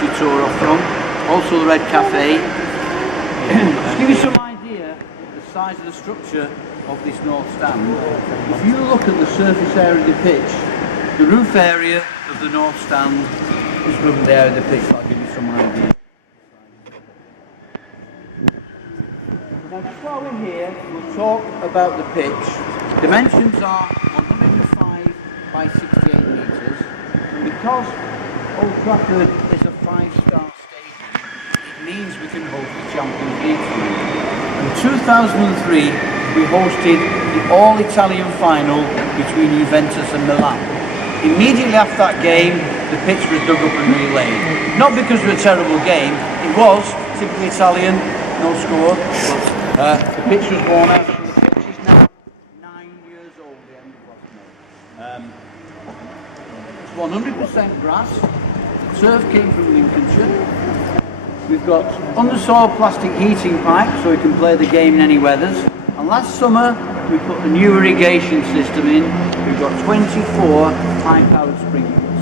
you tour off from. Also the Red Cafe. To give you some idea of the size of the structure of this north stand, if you look at the surface area of the pitch, the roof area of the north stand is roughly the area of the pitch. I'll give you some idea. Now just while we're here, we'll talk about the pitch. Dimensions are 105 by 68 metres, and because Old Trafford is a 5-star stadium, it means we can host the Champions League final. In 2003, we hosted the all-Italian final between Juventus and Milan. Immediately after that game, the pitch was dug up and relaid. Not because it was a terrible game, it was typically Italian, no score, but the pitch was worn out. So the pitch is now 9 years old, the end of last May. It's 100% grass. The turf came from Lincolnshire. We've got undersoil plastic heating pipes so we can play the game in any weathers. And last summer we put a new irrigation system in. We've got 24 high-powered sprinklers.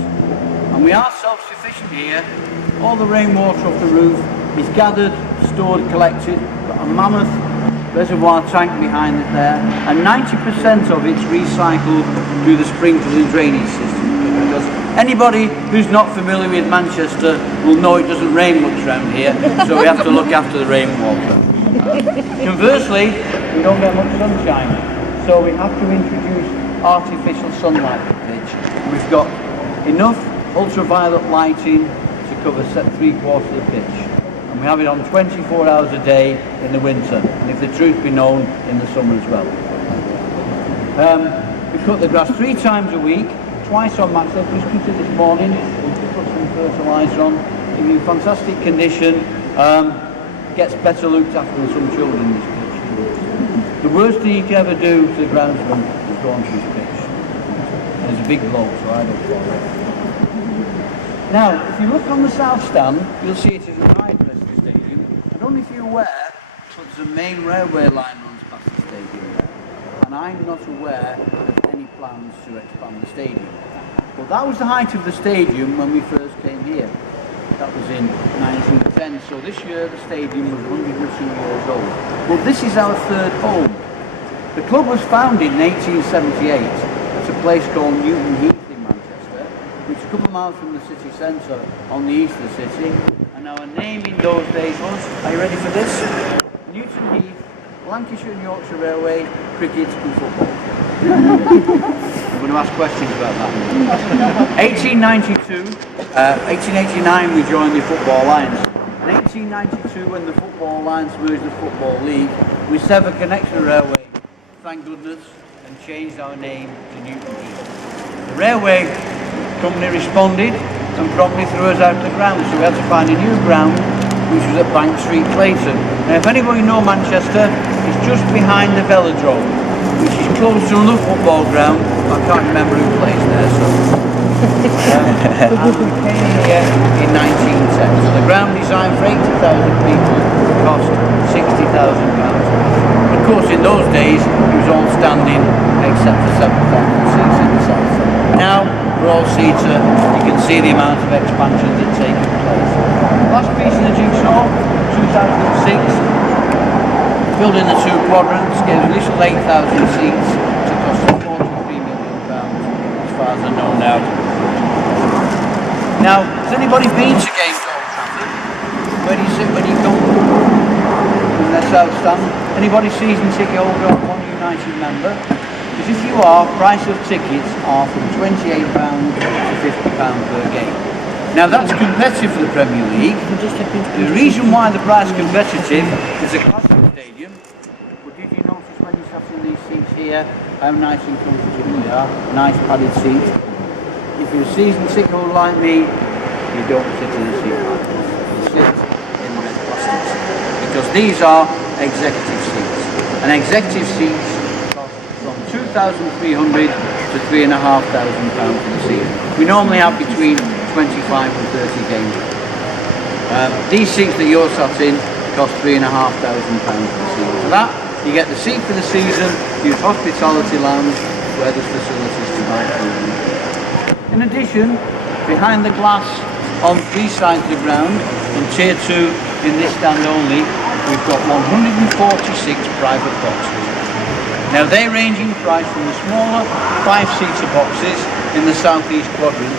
And we are self-sufficient here. All the rainwater off the roof is gathered, stored, collected. We've got a mammoth reservoir tank behind it there. And 90% of it's recycled through the sprinklers and drainage system. Because anybody who's not familiar with Manchester will know it doesn't rain much around here, so we have to look after the rainwater. Conversely, we don't get much sunshine, so we have to introduce artificial sunlight to the pitch. We've got enough ultraviolet lighting to cover 3/4 of the pitch, and we have it on 24 hours a day in the winter, and if the truth be known, in the summer as well. We cut the grass 3 times a week. Twice on match day. We cut it this morning. We put some fertiliser on. It's in fantastic condition. Gets better looked after than some children in this pitch. The worst thing you can ever do to the groundsman is go onto his pitch. And he's a big bloke, so I don't follow it. Now, if you look on the south stand, you'll see it is a high-pressure stadium. I don't know if you're aware, but there's a main railway line runs past the stadium there. And I'm not aware of any plans to expand the stadium. But that was the height of the stadium when we first came here. That was in 1910, so this year the stadium was 102 years old. Well, this is our 3rd home. The club was founded in 1878 at a place called Newton Heath in Manchester, which is a couple of miles from the city centre on the east of the city. And our name in those days was, are you ready for this? Newton Heath, Lancashire and Yorkshire Railway, cricket and football. I'm going to ask questions about that. 1889 we joined the Football Alliance. In 1892 when the Football Alliance merged the Football League, we severed connection railway, thank goodness, and changed our name to Newton Heath. The railway company responded and promptly threw us out of the ground, so we had to find a new ground, which was at Bank Street, Clayton. Now if anybody know Manchester, it's just behind the Velodrome, which is close to another football ground. I can't remember who plays there, so. And we came here in 1910. So the ground designed for 80,000 people cost £60,000. Of course, in those days, it was all standing except for 7,000 seats in the south. Now, we're all seater. You can see the amount of expansion that's taken place. Last piece of the jigsaw, 2006. Filled in the 2 quadrants, gave an initial 8,000 seats to cost £43 million, as far as I know now. Now, has anybody been to games at Old Trafford? Where do you sit when you come? In their south stand. Anybody season ticket holder or one United member? Because if you are, price of tickets are from £28 to £50 per game. Now that's competitive for the Premier League. The reason why the price is competitive is a classic stadium. But did you notice when you sat in these seats here how nice and comfortable they are? Nice padded seats. If you're a season ticket holder like me, you don't sit in a seat like this. You sit in the red plastics. Because these are executive seats. And executive seats cost from £2,300 to £3,500 for the season. We normally have between 25 and 30 games. These seats that you're sat in cost £3,500 per season. For that, you get the seat for the season, use hospitality lounge, where there's facilities to buy food. In addition, behind the glass on 3 sides of the ground. On tier 2, in this stand only, we've got 146 private boxes. Now they range in price from the smaller 5-seater boxes in the southeast quadrant.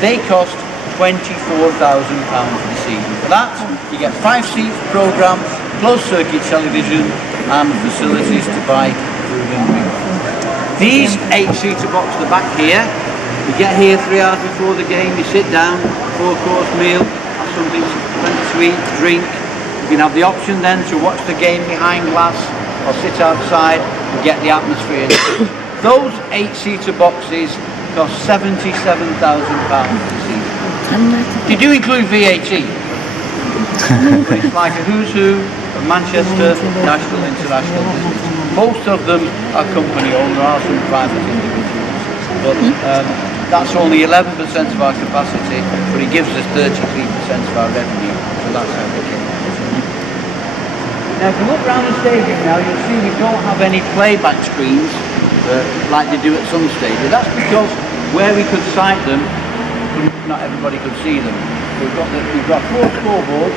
They cost £24,000 this season. For that, you get 5 seats, programme, closed circuit television and facilities to buy food and drink. These 8-seater boxes are back here. You get here 3 hours before the game, you sit down, 4-course meal, have something to eat, drink. You can have the option then to watch the game behind glass or sit outside and get the atmosphere. Those 8-seater boxes cost £77,000 this season. You do include VAT. It's like a who's who of Manchester national, international business. Most of them are company owned, there are some private individuals. But that's only 11% of our capacity, but it gives us 33% of our revenue. So that's how we came. Now if you look around the stadium now, you'll see we don't have any playback screens like they do at some stadiums. That's because where we could sight them, not everybody could see them. We've got 4 scoreboards,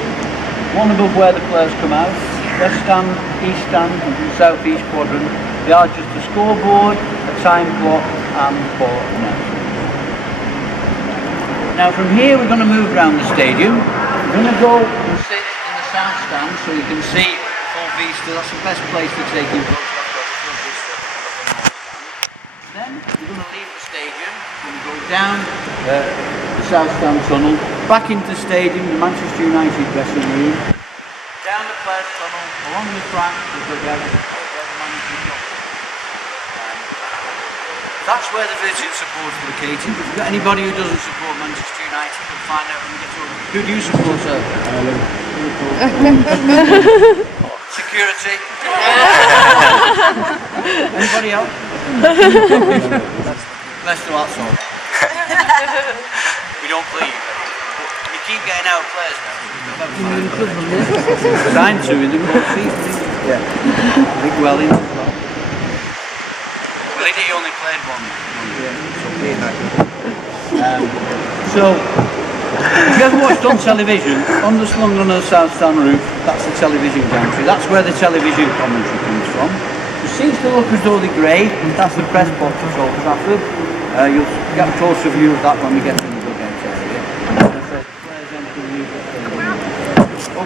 one above where the players come out, west stand, east stand and south east quadrant. They are just a scoreboard, a time clock and 4 announcements. Now from here we're going to move around the stadium. We're going to go and sit in the south stand so you can see full vista. That's the best place to take in photographs. Then we're going to leave the stadium and we go down the south stand tunnel, back into the stadium, the Manchester United dressing room, down the players tunnel, along the track to the manager's office. That's where the visiting support is located. If you've got anybody who doesn't support Manchester United, we'll find out when we get to it. Who do you support, sir? Security. Anybody else? Let's do that song. We don't play you. You keep getting out players now. Signed to in the court season. Yeah. Big Welling as well. He only played one. So, if you ever watched on television, underslung on the south stand roof, that's the television gantry. That's where the television commentary comes from. The seats that look as though they're grey, that's the press box at Old Trafford. You'll get a closer view of that when we get to the dugout area.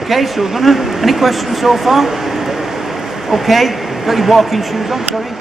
Okay, so we're gonna. Any questions so far? Okay, got your walking shoes on, sorry.